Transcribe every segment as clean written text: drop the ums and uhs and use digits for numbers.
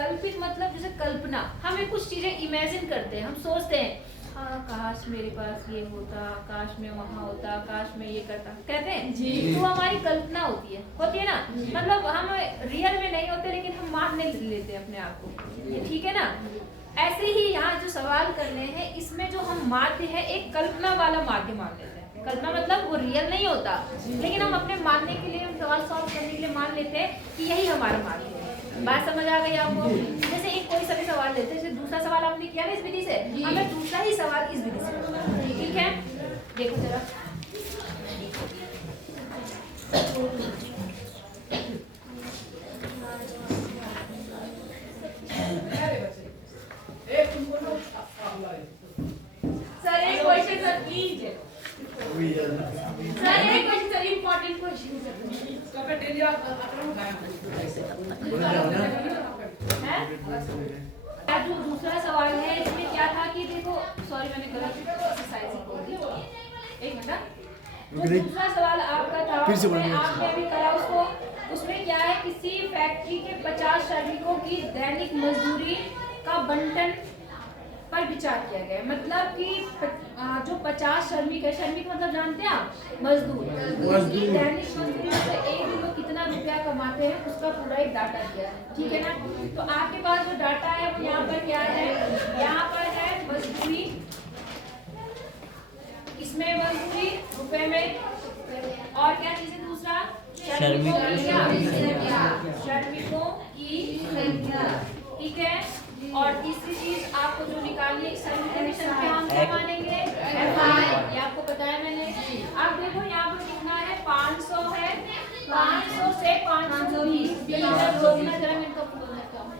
कल्पित मतलब जैसे कल्पना, हमें कुछ चीजें इमेजिन करते हैं, हम सोचते हैं हाँ काश मेरे पास ये होता, काश मैं वहाँ होता, काश मैं ये करता, कहते हैं जी। तो हमारी कल्पना होती है ना, मतलब हम रियल में नहीं होते लेकिन हम मानने लेते हैं अपने आप को, ठीक है ना। ऐसे ही यहाँ जो सवाल कर रहे हैं इसमें जो हम माध्य है एक कल्पना वाला माध्य मान लेते हैं। कल्पना मतलब वो रियल नहीं होता, लेकिन हम अपने मानने के लिए, हम सवाल सॉल्व करने के लिए मान लेते हैं कि यही हमारा माध्य है। बात समझ आ गई आपको? जैसे एक कोई सभी सवाल लेते हैं, जैसे दूसरा सवाल हमने किया ना इस विधि से, हमें दूसरा ही सवाल इस विधि से, ठीक है। देखो जरा, सर एक क्वेश्चन सर प्लीज, सर एक क्वेश्चन सर, इम्पोर्टेंट क्वेश्चन है। जो दूसरा सवाल है इसमें क्या था कि देखो, सॉरी मैंने गलत एक्सरसाइज बोल दी, एक मिनट। जो दूसरा सवाल आपका था उसमें आपने अभी करा उसको, उसमें क्या है, किसी फैक्ट्री के 50 श्रमिकों की दैनिक मजदूरी का बंटन पर विचार किया गया। मतलब कि जो 50 श्रमिक है, श्रमिक मतलब जानते हैं आप, मजदूर, दैनिक मजदूरी से एक दिन में कितना रुपया कमाते हैं उसका पूरा एक डाटा दिया है, ठीक है ना। तो आपके पास जो डाटा है वो यहाँ पर क्या है, यहाँ पर है मजदूरी, इसमें मजदूरी रुपए में, और क्या चीज है दूसरा, श्रमिकों की संख्या, ठीक है। और तीसरी चीज आपको जो निकालनी है सर्विस कमीशन पे हम क्या मानेंगे, एफआई, ये आपको बताया मैंने। अब देखो यहाँ पर कितना है, 500 है, 500 से 520, ये रोकना जरा मैं इनको बोल देता हूँ।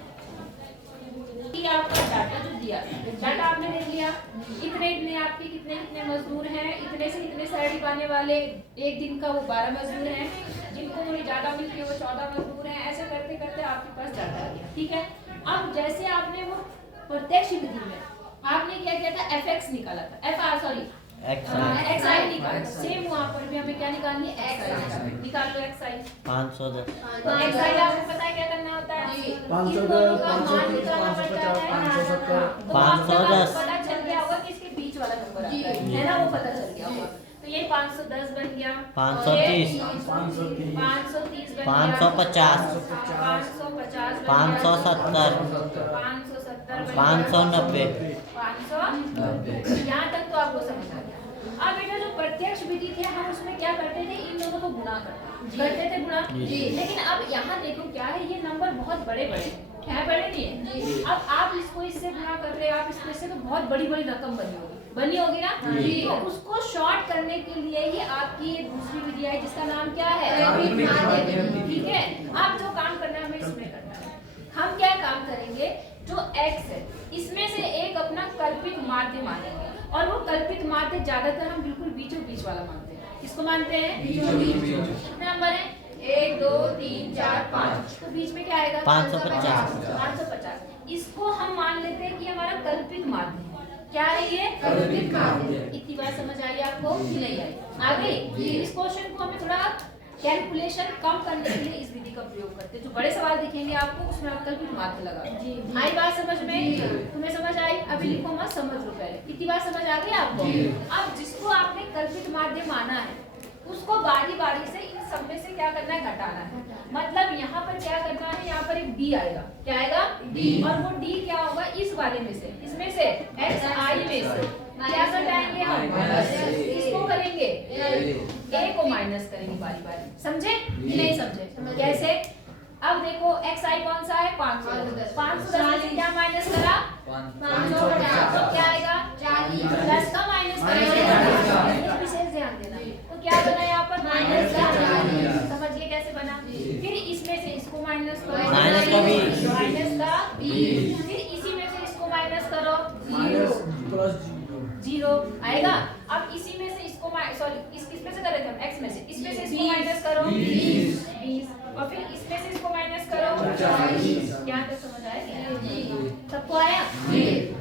ये आपका डाटा जो दिया, डाटा आपने देख लिया, इतने आपके कितने कितने मजदूर हैं, इतने से इतने सैलरी पाने वाले एक दिन का वो 12 मजदूर हैं, जिनको थोड़ी ज्यादा मिलती है वो 14 मजदूर हैं। ऐसे करते करते आपके पास डाटा आ गया, ठीक है। अब जैसे आपने वो प्रत्यक्ष विधि में आपने क्या किया था, एफएक्स निकाला था, एफआर सॉरी एक्सआई निकाला, सेम वहाँ पर भी हमें क्या निकालनी है, एक्सआई निकाल लो। एक्सआई 510, तो एक्सआई आपको पता है क्या करना होता है, 510 का मान निकालना पड़ता है, 510 पता चल गया होगा कि इसके बीच वाला नंबर आता है ना, वो पता चल गया होगा। तो ये 510 बन गया, 530, 530 बन गया, 550, 550, 570, 590, 590, यहाँ तक तो आपको समझ आ गया। अब बेटा जो प्रत्यक्ष विधि थे हम उसमें क्या करते थे, इन दोनों को गुणा करते थे गुणा, लेकिन अब यहाँ देखो क्या है, ये नंबर बहुत बड़े बड़े हैं, बड़े नहीं है। अब आप इसको इससे गुणा कर रहे हैं, आप इसको इससे, तो बहुत बड़ी बड़ी रकम बनी होगी ना, तो उसको शॉर्ट करने के लिए ही आपकी ये दूसरी विधि है जिसका नाम क्या है, ठीक है। आप जो काम करना है हमें इसमें करना है, हम क्या काम करेंगे, जो x है इसमें से एक अपना कल्पित माध्य मानेंगे, और वो कल्पित माध्य ज्यादातर हम बिल्कुल बीचों बीच वाला मानते हैं। किसको मानते हैं, कितने नंबर है, 1 2 3 4 5, तो बीच में क्या आएगा, 550। इसको हम मान लेते हैं कि हमारा कल्पित माध्य है। क्या है ये, कल्पित माध्य। इतनी बात समझ आई आपको कि नहीं आई, आ गई। इस क्वेश्चन को हमें थोड़ा कैलकुलेशन कम करने के लिए इस विधि का प्रयोग करते हैं। जो बड़े सवाल दिखेंगे आपको उसमें आप कल्पित माध्य लगा, आई बात समझ में, तुम्हें समझ आई, अभी लिखो मत, समझ लो पहले। कितनी बात समझ आ गई आपको। अब जिसको आपने कल्पित माध्य माना है उसको बारी बारी से इन सब में से क्या करना है, घटाना है। मतलब यहाँ पर क्या करना है, यहाँ पर एक d आएगा, क्या आएगा, d, और वो d क्या होगा, इस वाले में से, इसमें से xi में से क्या घटाएंगे हम, इसको करेंगे, a को माइनस करेंगे बारी बारी, समझे कि नहीं समझे, कैसे। अब देखो xi कौन सा है, 510, 510 क्या माइनस करा, 550, तो क्या आएगा 40, 10 का माइनस करेंगे, विशेष ध्यान देना। तो क्या बना यहाँ पर, माइनस का 40, समझिए कैसे बना। फिर इसमें से इसको माइनस करो, माइनस का 20, फिर इसी में से इसको माइनस करो, 0 आएगा। अब इसी में से इसको सॉरी इसमें से कर रहे थे हम, x में से, इसमें से इसको माइनस करो 20, और फिर इसमें से इसको माइनस करो 40। यहाँ तक समझ आया, सबको आया,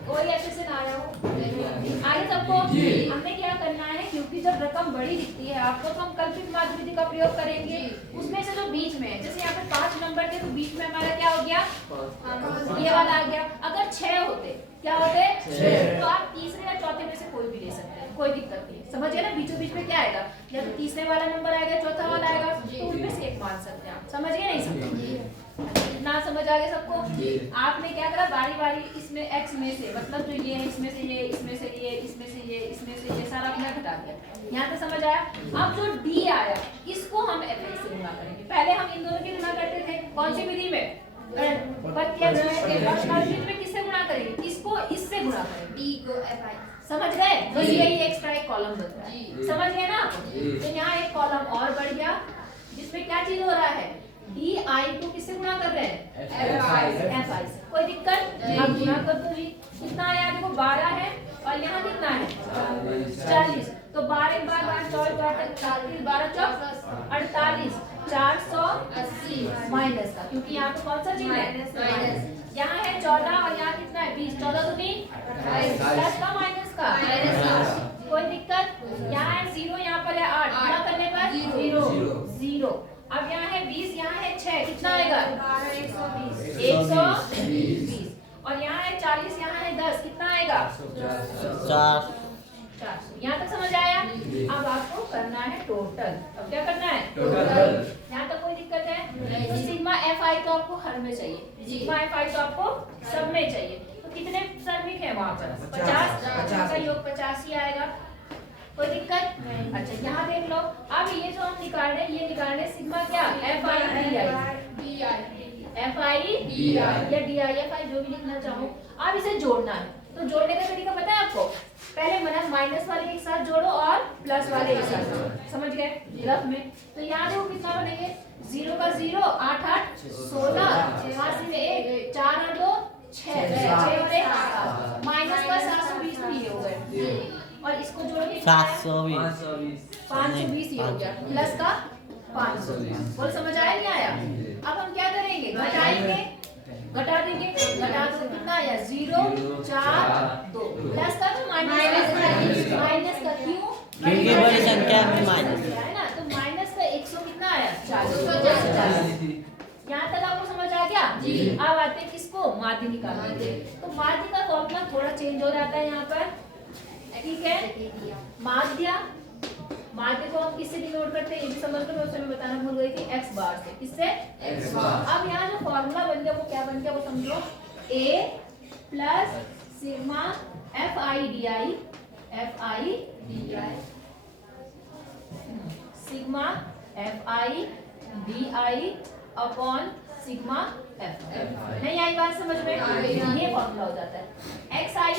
कोई ऐसे से ना आया हो, आगे सबको। हमें क्या करना है, क्योंकि जब रकम बड़ी दिखती है आपको तो हम कल्पित माध्य विधि का प्रयोग करेंगे। उसमें से जो बीच में है, जैसे यहाँ पे 5 नंबर थे तो बीच में हमारा क्या हो गया, ये वाला आ गया। अगर 6 होते, क्या होते? 6। तो आप तीसरे या चौथे में से कोई भी ले सकते हैं, कोई दिक्कत नहीं है। समझिए ना, बीचों बीच में क्या आएगा, या तो तीसरे वाला नंबर आएगा, चौथा वाला आएगा, तो उनमें से एक मान सकते हैं आप। समझिए नहीं समझिए? इतना समझ आ गया सबको? आपने क्या करा, बारी बारी इसमें x में से, मतलब जो ये है इसमें से ये, इसमें से ये, इसमें से ये, इसमें से ये सारा अपना घटा दिया। यहाँ तक समझ आया? अब जो d आया इसको हम fi से गुणा करेंगे। पहले हम इन दोनों की गुणा करते थे, कौन सी विधि में? में किससे गुणा करेंगे? इसको इससे गुणा करेंगे, d को fi। समझ गए? तो यही एक्स्ट्रा एक कॉलम बनता है। समझ गए ना? तो यहाँ एक कॉलम और बढ़ गया, जिसमें क्या चीज हो रहा है, डी आई को किससे गुणा कर रहे हैं? एफ आई से। कोई दिक्कत? अब गुणा कर दो जी। कितना आया देखो, 12 है और यहाँ कितना है? 40। तो 12 बार 40, 12 चौक 48, 480 माइनस का, क्योंकि यहाँ पे कौन सा चिन्ह है? यहाँ है 14 और यहाँ कितना है? 20। 14 दूनी 10 का माइनस का। कोई दिक्कत? यहाँ है 0, यहाँ पर है 8, गुणा करने पर 0। अब यहाँ है 20, यहाँ है 6, कितना आएगा? 120। और यहाँ है 40, यहाँ है 10, कितना आएगा? 400। यहाँ तक समझ आया? अब आपको करना है टोटल। अब क्या करना है? टोटल। यहाँ तक कोई दिक्कत है? तो सिग्मा एफ आई तो आपको हर में चाहिए, सिग्मा एफ आई तो आपको सब में चाहिए। तो कितने श्रमिक है वहाँ पर? 50 का योग 50 ही आएगा। कोई दिक्कत? अच्छा, यहाँ देख लो। अब ये जो हम निकाल रहे हैं, ये निकाल रहे हैं सिग्मा क्या? F I D I, F आई या डी आई, एफ आई जो भी लिखना चाहो। अब इसे जोड़ना है, तो जोड़ने का तरीका पता है आपको? पहले माइनस वाले एक साथ जोड़ो और प्लस वाले एक साथ जोड़ो। समझ गए? रफ में तो यहाँ देखो कितना बनेंगे, 0 का 0, 8 8 16, 86 में 1, 4 और 2 6, 6 और 1 माइनस का 720 तो ये हो गए, और इसको जोड़ोगे 520 ये हो गया, प्लस का 520। बोल समझ आया नहीं आया? अब हम क्या करेंगे, घटाएंगे, घटा देंगे, घटा दो कितना आया? 0 4 2, प्लस का तो माइनस का क्यों? क्योंकि बड़ी संख्या में माइनस है ना, तो माइनस का 100 कितना आया? 40। यहाँ तक आपको समझ आ गया? अब आते हैं किसको? माध्य निकालने। तो माध्य का फॉर्मूला थोड़ा चेंज हो जाता है यहाँ पर, ठीक है? माध्य को हम किससे डिनोट करते हैं, ये भी समझ लो, मैं उस समय बताना भूल गई थी, x बार से। किससे? x बार। अब यहाँ जो फॉर्मूला बन गया वो क्या बन गया वो समझो, a plus sigma F I D I, sigma F I D I upon sigma F. नहीं आई बात समझ में? ये फॉर्मूला हो जाता है। X I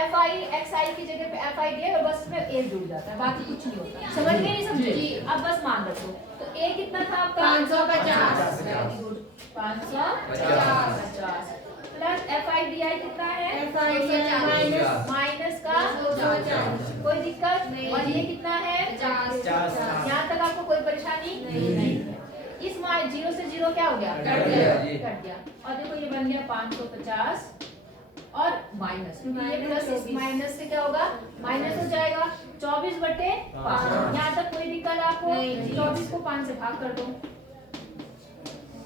F I, X I की जगह पे एफ आई दिया और बस इसमें ए जुड़ जाता है, बाकी कुछ नहीं होता। समझ गए नहीं समझे? अब बस मान रखो। तो ए कितना था आपका? 550। Very good, 550 plus F I D I कितना है? माइनस का 240। कोई दिक्कत नहीं। और ये कितना है? 50। यहाँ तक आपको कोई परेशानी नहीं है? इस 0 से 0 क्या हो गया? कट गया। और देखो ये बन गया 550 और माइनस, क्योंकि ये प्लस इस माइनस से क्या होगा? माइनस हो जाएगा। 24/5। यहाँ तक कोई दिक्कत आपको? 24 को 5 से भाग कर दो,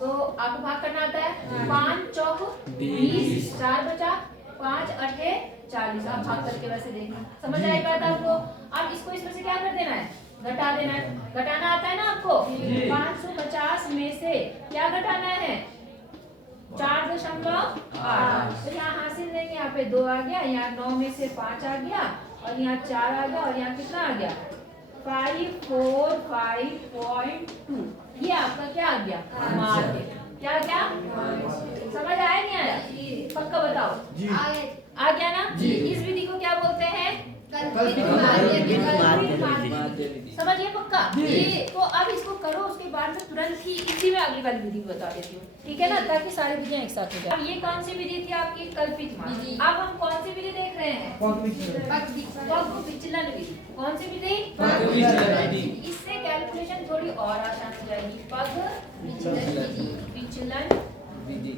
तो आपको भाग करना आता है। 5 चौक 20, 4 बचा, 5 8 40। आप भाग करके वैसे देखना, समझ आएगी बात आपको? अब इसको इसमें से क्या कर देना है? घटा देना है। घटाना आता है ना आपको? 550 में से क्या घटाना है? 4.8। तो यहाँ हासिल नहीं, यहाँ पे 2 आ गया, यहाँ 9 में से 5 आ गया, और यहाँ 4 आ गया, और यहाँ कितना आ गया? 545.2। ये आपका क्या आ गया? माध्य। क्या क्या समझ आया नहीं आया? पक्का बताओ। आ गया ना? इस विधि को क्या बोलते हैं? समझिए पक्का? तो अब इसको करो, उसके बाद में तुरंत ही इसी में अगली वाली विधि बता देती हूँ, ठीक है ना, ताकि सारी विधियां एक साथ हो जाए। अब ये कौन सी विधि थी आपकी? कल्पित माध्य। अब हम कौन सी विधि देख रहे हैं? पग विचलन विधि। कौन सी विधि? इससे कैलकुलेशन थोड़ी और आसान हो जाएगी। पग विचलन विधि,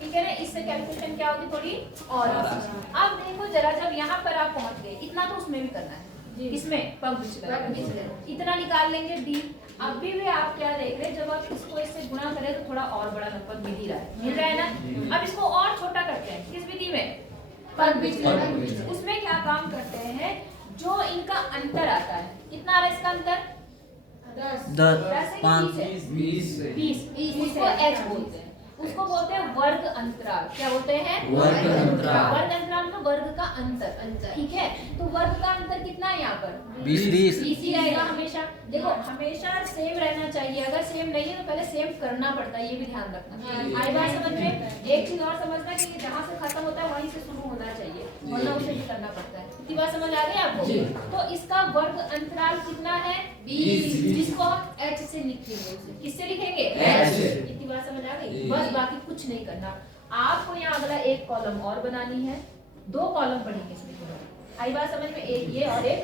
ठीक है ना? इससे कैलकुलेशन क्या होगी? थोड़ी और आसान। अब देखो जरा, जब यहाँ पर आप पहुंच गए, इतना तो उसमें भी करना है, इसमें पग विचलन इतना निकाल लेंगे d। अभी भी आप क्या देख रहे हैं, जब आप इसको इससे गुणा करें तो थोड़ा और बड़ा नंबर मिल ही रहा है, मिल रहा है ना। अब इसको और छोटा करते हैं, किस विधि में? पग विधि। उसमें क्या काम करते हैं, जो इनका अंतर आता है, कितना आ रहा है इसका अंतर? 10 5 से 20, उसको h बोलते हैं, उसको बोलते हैं वर्ग अंतराल। क्या बोलते हैं? वर्ग अंतराल। वर्ग अंतराल में वर्ग का अंतर, ठीक है। तो वर्ग का अंतर कितना है यहाँ पर? 20 ही रहेगा हमेशा। देखो हमेशा सेम रहना चाहिए, अगर सेम नहीं है तो पहले सेम करना पड़ता है, ये भी ध्यान रखना। आई बात समझ में? एक चीज और समझना कि जहाँ से खत्म होता है वहीं से शुरू होना चाहिए, वरना उसे भी करना पड़ता है। इतनी बात समझ आ गई आपको? तो इसका वर्ग अंतराल कितना है? 20, जिसको हम h से लिखेंगे। उसे किससे लिखेंगे? h से। इतनी बात समझ आ गई? बस बाकी कुछ नहीं करना। आपको यहाँ अगला एक कॉलम और बनानी है, 2 कॉलम पढ़ेंगे इसमें। आई बात समझ में? एक ये और एक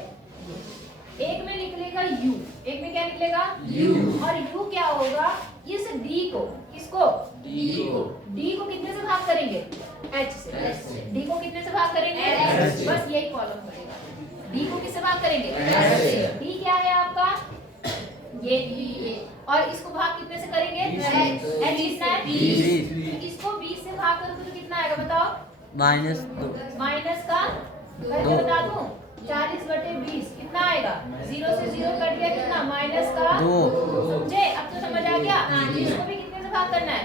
ये। एक में निकलेगा u, एक में क्या निकलेगा? u। और u क्या होगा? इस d को, किसको? d को कितने से भाग करेंगे? h से। d को कितने से भाग करेंगे? h से। बस यही कॉलम बनेगा। d को किससे भाग करेंगे? h से। d क्या है आपका? ये। और इसको भाग कितने से करेंगे? h कितना है? 20। इसको 20 से भाग करोगे तो कितना आएगा बताओ? -2 माइनस का करके बता दूं, 40/20 कितना आएगा? 0 से 0 कट गया, कितना? माइनस का 2। समझे? अब तो समझ आ गया। इसको भी कितने से भाग करना है?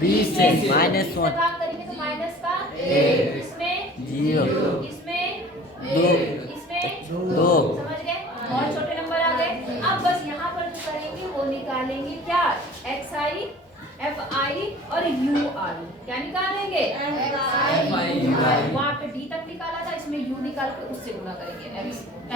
20 से -1 -1 भाग करेंगे तो माइनस का 1, इसमें 0 इसमें 2 इसमें 2 समझ गए? और छोटे नंबर आ गए। अब बस यहाँ पर जो करेंगे वो निकालेंगे क्या? xi, fi और ui। क्या निकालेंगे? वहाँ पे d तक निकाला था, इसमें u निकाल के उससे गुणा करेंगे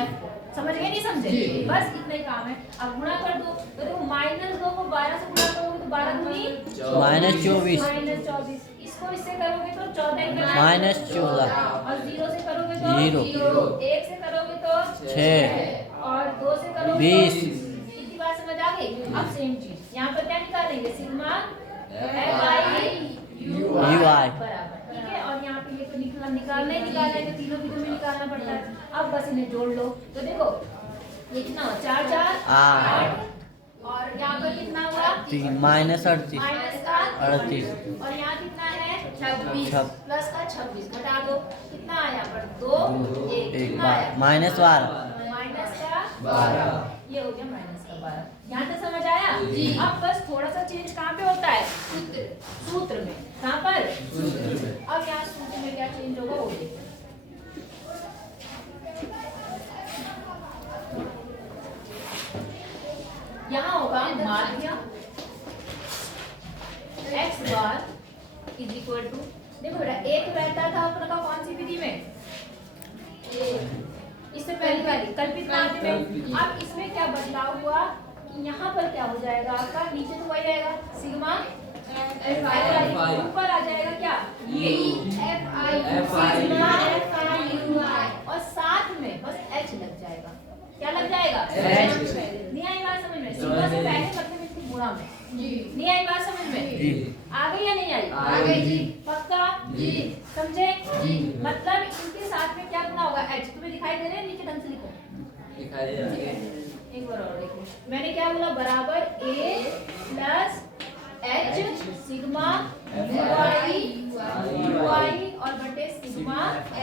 f को। समझ गए नहीं समझे? बस इतना ही काम है। अब गुणा कर दो तो देखो -2 को 12 से गुणा करोगे तो 12 दूनी -24 -24। इसको इससे करोगे तो 14 -14 और 0 से करोगे तो 0 1 से करोगे तो 6 और 2 से करोगे 20। इतनी बात समझ आ गई? अब सेम चीज यहाँ पर क्या निकालेंगे? सिग्मा fi ui बराबर, ठीक है। और यहाँ पे ये तो निकालना ही निकालना है, तो तीनों विधि में निकालना पड़ता है। अब बस इन्हें जोड़ लो तो देखो ये कितना हुआ? 4 4 8 और यहाँ पर कितना हुआ? -38 माइनस का 38 और यहाँ कितना है? 26 छब- प्लस का 26 घटा दो, कितना आया? पर 2 1 एक कितना आया? -12 माइनस का 12। ये हो गया माइनस का 12। यहाँ तक समझ आया? अब बस थोड़ा सा चेंज कहाँ पे होता है? सूत्र में। कहाँ पर? अब यहाँ सूत्र में क्या चेंज होगा वो देखो। यहाँ होगा माध्य x bar is equal to, देखो बेटा एक रहता था अपना का कौन सी विधि में? इससे पहली वाली कल्पित माध्य में। अब इसमें क्या बदलाव हुआ कि यहाँ पर क्या हो जाएगा आपका? नीचे तो वही रहेगा सिग्मा fi, ऊपर आ जाएगा क्या? ये सिग्मा fi और साथ में बस h लग जाएगा। क्या लग जाएगा? नहीं आई बात समझ में? सिग्मा से पहले मतलब इसकी गुणा में। नहीं आई बात समझ में? आ गई या नहीं आई? आ गई जी। पक्का? समझे? मतलब इनके साथ में क्या गुणा होगा? h। तुम्हें दिखाई दे रहे हैं? नीचे ढंग से लिखो। एक बार और देखो, मैंने क्या बोला? बराबर a plus h sigma ui और बटे सिग्मा fi।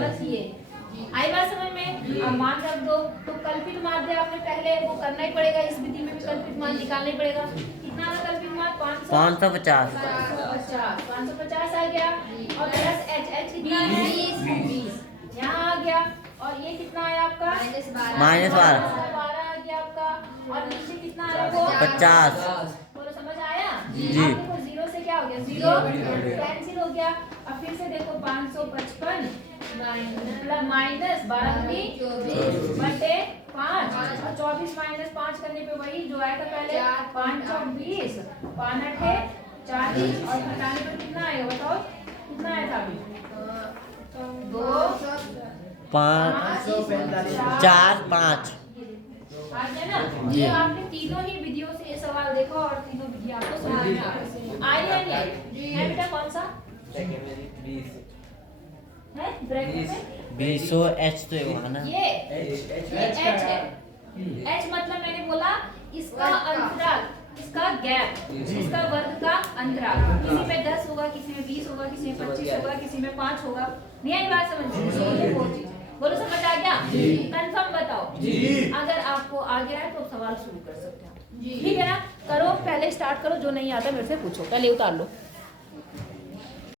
बस ये आई बात समझ में? अब मान रख दो तो कल्पित माध्य आपने पहले वो करना ही पड़ेगा, इस विधि में भी कल्पित मान निकालना ही पड़ेगा। कितना था कल्पित मान? 550 550 आ गया और प्लस h कितना है? 20 यहाँ आ गया और ये कितना आया आपका? -12 12 आ गया आपका और नीचे कितना आया वो? 50 बोलो समझ आया? जी। अब देखो 0 से क्या हो गया? 0 कैंसिल हो गया। अब फिर से देखो 555 माइनस 12 बटे 5 और 24 माइनस 5 करने पे वही जो आया था पहले 5 और 20 5 8 40 और घटाने पर कितना आएगा बताओ? कितना आया था अभी? 2 5 4 5 आ गया ना? ये आपने तीनों ही विधियों से ये सवाल देखा और तीनों विधि आपको समझ में आई या नहीं आई? है बेटा कौन सा है? ब्रैकेट में 20 h तो वहाँ ना ये h है। h मतलब मैंने बोला इसका अंतराल, इसका गैप, इसका वर्ग का अंतराल, किसी में 10 होगा, किसी में 20 होगा, किसी में 25 होगा, किसी में 5 होगा। नहीं आई बात समझ में? वो चीज बोलो, समझ आ गया? कंफर्म बताओ। अगर आपको आ गया है तो सवाल शुरू कर सकते हैं। ठीक है ना? करो, पहले स्टार्ट करो, जो नहीं आता मेरे से पूछो, पहले उतार लो।